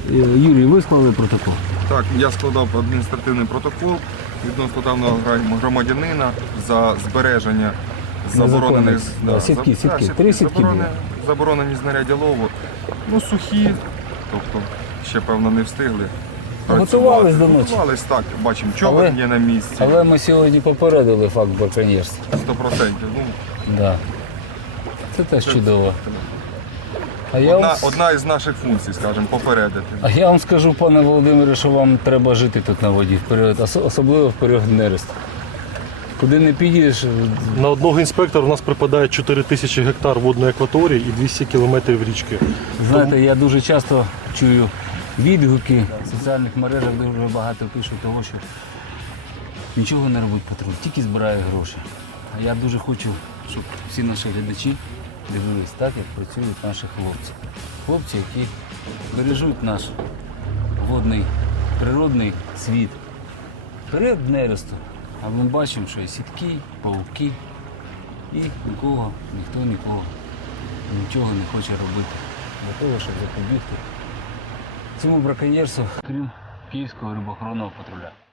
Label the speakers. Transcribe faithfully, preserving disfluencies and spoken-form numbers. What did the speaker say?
Speaker 1: Юрій, ви склали протокол?
Speaker 2: Так, я складав адміністративний протокол відносно даного громадянина за збереження заборонених
Speaker 1: да, сітки,
Speaker 2: за-
Speaker 1: сітки.
Speaker 2: да,
Speaker 1: Три сітки
Speaker 2: заборонені,
Speaker 1: були.
Speaker 2: заборонені знаряддя лову. Ну, сухі, тобто ще, певно, не встигли.
Speaker 1: Готувались до ночі.
Speaker 2: Готувались, так, бачимо, човен є на місці.
Speaker 1: Але ми сьогодні попередили факт браконьєрства.
Speaker 2: сто відсотків. Ну,
Speaker 1: Да. Це теж чудово. А я,
Speaker 2: одна,
Speaker 1: вам,
Speaker 2: одна із наших функцій, скажімо, попередити.
Speaker 1: а я вам скажу, пане Володимире, що вам треба жити тут на воді, в період, ос- особливо в період нересту. Куди не підеш,
Speaker 3: На одного інспектора у нас припадає чотири тисячі гектар водної акваторії і двісті кілометрів річки.
Speaker 1: знаєте, я дуже часто чую відгуки в соціальних мережах, дуже багато пишуть того, що нічого не робить патруль, тільки збирає гроші. А я дуже хочу, щоб всі наші глядачі дивились так, як працюють наші хлопці. Хлопці, які бережуть наш водний природний світ. Перед нересту. А ми бачимо, що є сітки, павуки, і нікого, ніхто нікого нічого не хоче робити для того, щоб запобігти цьому браконьєрству, крім Київського рибоохоронного патруля.